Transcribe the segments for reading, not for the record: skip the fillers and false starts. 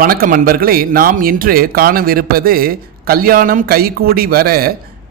வணக்கம் அன்பர்களே, நாம் இன்று காணவிருப்பது கல்யாணம் கைகூடி வர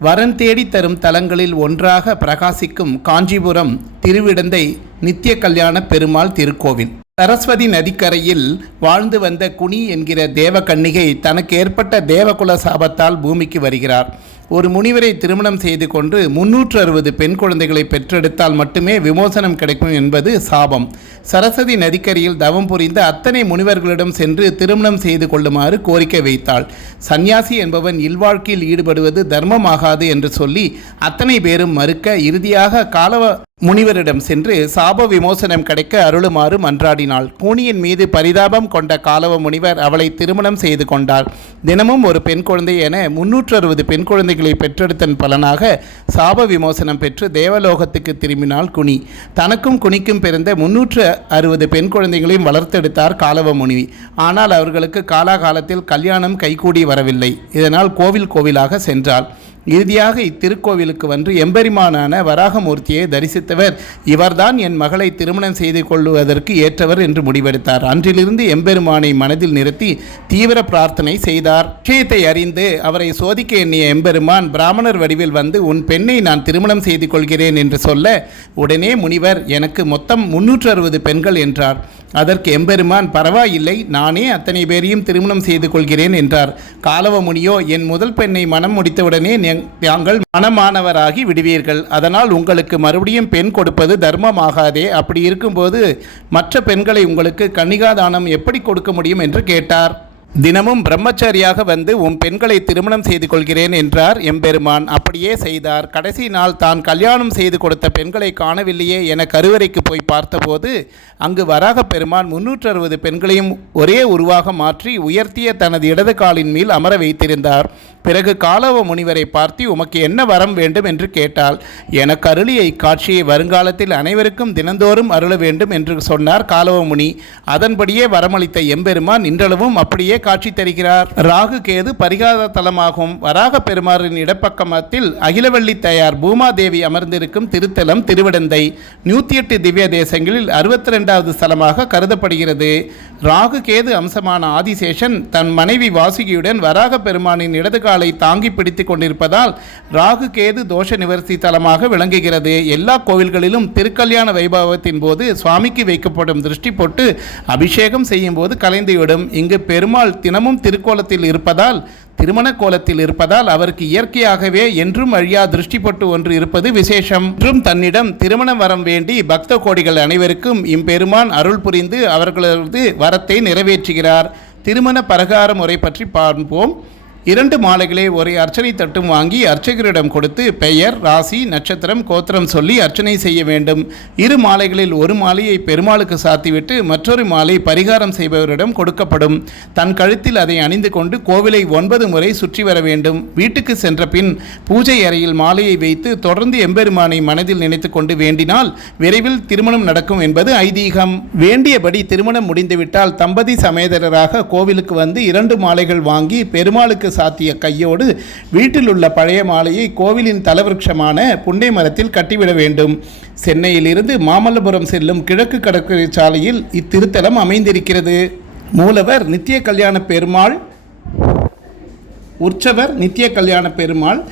வரன் தேடி தரும் தலங்களில் ஒன்றாக பிரகாசிக்கும் காஞ்சிபுரம் திருவிடந்தை நித்திய கல்யாண பெருமாள் திருக்கோவில். சரஸ்வதி நதிக்கரையில் வாழ்ந்து வந்த குனி என்கிற தேவகன்னிகை தனக்கு ஏற்பட்ட தேவகுல சாபத்தால் பூமிக்கு வருகிறார். ஒரு முனிவரை திருமணம் செய்து கொண்டு 360 பெண் குழந்தைகளை பெற்றெடுத்தால் மட்டுமே விமோசனம் கிடைக்கும் என்பது சாபம். சரஸ்வதி நதிக்கரையில் தவம் புரிந்த அத்தனை முனிவர்களிடம் சென்று திருமணம் செய்து கொள்ளுமாறு கோரிக்கை வைத்தாள். சந்நியாசி என்பவன் இல்வாழ்க்கையில் ஈடுபடுவது தர்மமாகாது என்று சொல்லி அத்தனை பேரும் மறுக்க, இறுதியாக காலவ முனிவரிடம் சென்று சாப விமோசனம் கிடைக்க அருளுமாறு மன்றாடினாள். கூனியின் மீது பரிதாபம் கொண்ட காலவ முனிவர் அவளை திருமணம் செய்து கொண்டார். தினமும் ஒரு பெண் குழந்தை என 360 பெண் குழந்தைகளை பெற்றெடுத்தன் பலனாக சாப விமோசனம் பெற்று தேவலோகத்துக்கு திரும்பினாள் குனி. தனக்கும் குனிக்கும் பிறந்த 360 பெண் குழந்தைகளையும் வளர்த்தெடுத்தார் காலவ முனி. ஆனால் அவர்களுக்கு காலாகாலத்தில் கல்யாணம் கைகூடி வரவில்லை. இதனால் கோவிலாக சென்றாள். இறுதியாக இத்திருக்கோவிலுக்கு வந்து எம்பெருமானான வராகமூர்த்தியை தரிசித்தவர் இவர்தான் என் மகளை திருமணம் செய்து கொள்வதற்கு ஏற்றவர் என்று முடிவெடுத்தார். அன்றிலிருந்து எம்பெருமானை மனதில் நிறுத்தி தீவிர பிரார்த்தனை செய்தார். விஷயத்தை அறிந்து அவரை சோதிக்க எண்ணிய எம்பெருமான் பிராமணர் வடிவில் வந்து, உன் பெண்ணை நான் திருமணம் செய்து கொள்கிறேன் என்று சொல்ல, உடனே முனிவர் எனக்கு மொத்தம் 360 பெண்கள் என்றார். அதற்கு எம்பெருமான், பரவாயில்லை, நானே அத்தனை பேரையும் திருமணம் செய்து கொள்கிறேன் என்றார். காலவ முனியோ, என் முதல் பெண்ணை மனம் முடித்தவுடனே தாங்கள் மனமானவராகி விடுவீர்கள். அதனால் உங்களுக்கு மறுபடியும் பெண் கொடுப்பது தர்மமாகாதே. அப்படி இருக்கும்போது மற்ற பெண்களை உங்களுக்கு கன்னிகாதானம் எப்படி கொடுக்க முடியும் என்று கேட்டார். தினமும் பிரம்மச்சாரியாக வந்து உன் பெண்களை திருமணம் செய்து கொள்கிறேன் என்றார் எம்பெருமான். அப்படியே செய்தார். கடைசி நாள் தான் கல்யாணம் செய்து கொடுத்த பெண்களை காணவில்லையே என கருவறைக்கு போய் பார்த்தபோது அங்கு வராக பெருமான் 360 பெண்களையும் ஒரே உருவாக மாற்றி உயர்த்திய தனது இடது காலின் மேல் அமர வைத்திருந்தார். பிறகு காலவ முனிவரை பார்த்து, உமக்கு என்ன வரம் வேண்டும் என்று கேட்டால், எனக்கு அருளிய இக்காட்சியை வருங்காலத்தில் அனைவருக்கும் தினந்தோறும் அருள வேண்டும் என்று சொன்னார் காலவ முனி. அதன்படியே வரமளித்த எம்பெருமான் இன்றளவும் அப்படியே காட்சி தருகிறார். ராகு கேது பரிகார தலமாகும் வராக பெருமாரின் இடப்பக்கமத்தில் அகிலவள்ளி தாயார் பூமாதேவி அமர்ந்திருக்கும் திருத்தலம் திருவிடந்தை 108 திவ்ய தேசங்களில் 62வது ஸ்தலமாக கருதப்படுகிறது. ராகு கேது அம்சமான ஆதிசேஷன் தன் மனைவி வாசுகியுடன் வராக பெருமானின் இடது காலை தாங்கி பிடித்துக் கொண்டிருப்பதால் ராகு கேது தோஷ நிவர்த்தி தலமாக விளங்குகிறது. எல்லா கோவில்களிலும் திருக்கல்யாண வைபவத்தின் போது சுவாமிக்கு வைக்கப்படும் திருஷ்டி போட்டு அபிஷேகம் செய்யும் போது கலைந்துவிடும். இங்கு பெருமாள் தினமும் திருக்கோலத்தில் இருப்பதால், திருமண கோலத்தில் இருப்பதால் அவருக்கு இயற்கையாகவே என்றும் அழியா திருஷ்டி பொட்டு ஒன்று இருப்பது விசேஷம். என்றும் தன்னிடம் திருமண வரம் வேண்டி பக்த கோடிகள் அனைவருக்கும் இம்பெருமான் அருள் புரிந்து அவர்களது வரத்தை நிறைவேற்றுகிறார். திருமண பரகார முறை பற்றி பார்ப்போம். 2 மாலைகளை ஒரு அர்ச்சனை தட்டும் வாங்கி அர்ச்சகரிடம் கொடுத்து பெயர், ராசி, நட்சத்திரம், கோத்திரம் சொல்லி அர்ச்சனை செய்ய வேண்டும். 2 மாலைகளில் ஒரு மாலையை பெருமாளுக்கு சாத்திவிட்டு மற்றொரு மாலை பரிகாரம் செய்பவரிடம் கொடுக்கப்படும். தன் கழுத்தில் அதை அணிந்து கொண்டு கோவிலை 9 முறை சுற்றி வர வேண்டும். வீட்டுக்கு சென்ற பின் பூஜை அறையில் மாலையை வைத்து தொடர்ந்து எம்பெருமானை மனதில் நினைத்து கொண்டு வேண்டினால் விரைவில் திருமணம் நடக்கும் என்பது ஐதீகம். வேண்டியபடி திருமணம் முடிந்துவிட்டால் தம்பதி சமேதரராக கோவிலுக்கு வந்து 2 மாலைகள் வாங்கி பெருமாளுக்கு சாத்திய கையோடு வீட்டில் உள்ள பழைய மாலையை கோவிலின் தலவிருட்சமான புன்னை மரத்தில் கட்டிவிட வேண்டும். சென்னையிலிருந்து மாமல்லபுரம் செல்லும் கிழக்கு கடற்கரை சாலையில் இத்திருத்தலம் அமைந்திருக்கிறது. மூலவர் நித்திய கல்யாண பெருமாள், உற்சவர் நித்திய கல்யாண பெருமாள்,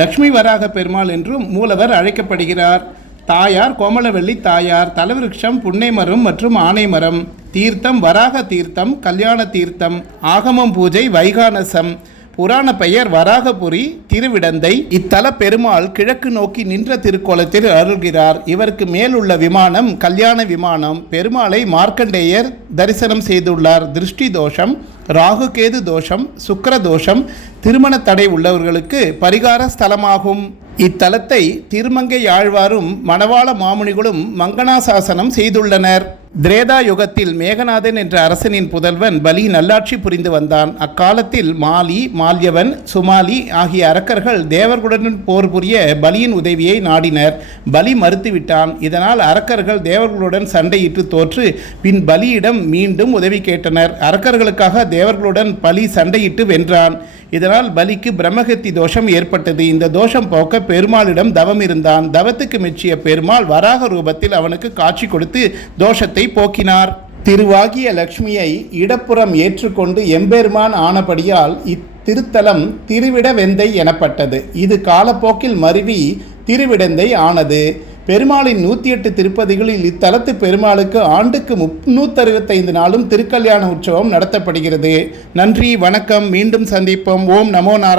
லக்ஷ்மி வராக பெருமாள் என்றும் மூலவர் அழைக்கப்படுகிறார். தாயார் கோமலவள்ளி தாயார், தலவிருட்சம் புன்னை மரம் மற்றும் ஆனை மரம், தீர்த்தம் வராக தீர்த்தம், கல்யாண தீர்த்தம், ஆகமம் பூஜை வைகானசம், புராண பெயர் வராகபுரி திருவிடந்தை. இத்தல பெருமாள் கிழக்கு நோக்கி நின்ற திருக்கோலத்தில் அருள்கிறார். இவருக்கு மேலுள்ள விமானம் கல்யாண விமானம். பெருமாளை மார்க்கண்டேயர் தரிசனம் செய்துள்ளார். திருஷ்டி தோஷம், ராகு கேது தோஷம், சுக்கிர தோஷம், திருமண தடை உள்ளவர்களுக்கு பரிகார ஸ்தலமாகும். இத்தலத்தை திருமங்கை ஆழ்வாரும் மணவாள மாமுனிகளும் மங்கனாசாசனம் செய்துள்ளனர். திரேதா யுகத்தில் மேகநாதன் என்ற அரசனின் புதல்வன் பலி நல்லாட்சி புரிந்து வந்தான். அக்காலத்தில் மாலி, மால்யவன், சுமாலி ஆகிய அரக்கர்கள் தேவர்களுடன் போர் புரிய பலியின் உதவியை நாடினர். பலி மறுத்துவிட்டான். இதனால் அரக்கர்கள் தேவர்களுடன் சண்டையிட்டு தோற்று பின் பலியிடம் மீண்டும் உதவி கேட்டனர். அரக்கர்களுக்காக தேவர்களுடன் பலி சண்டையிட்டு வென்றான். இதனால் பலிக்கு பிரம்மகத்தி தோஷம் ஏற்பட்டது. இந்த தோஷம் போக்க பெருமாளிடம் தவம் இருந்தான். தவத்துக்கு மெச்சிய பெருமாள் வராக ரூபத்தில் அவனுக்கு காட்சி கொடுத்து தோஷத்தை போக்கினார். திருவாகிய லட்சுமியை இடப்புறம் ஏற்றுக்கொண்டு எம்பெருமான் ஆனபடியால் இத்திருத்தலம் திருவிடவெந்தை எனப்பட்டது. இது காலப்போக்கில் மருவி திருவிடந்தை ஆனது. பெருமாளின் 108 திருப்பதிகளில் இத்தலத்து பெருமாளுக்கு ஆண்டுக்கு 365 நாளும் திருக்கல்யாண உற்சவம் நடத்தப்படுகிறது. நன்றி, வணக்கம். மீண்டும் சந்திப்போம். ஓம் நமோ நாராயண.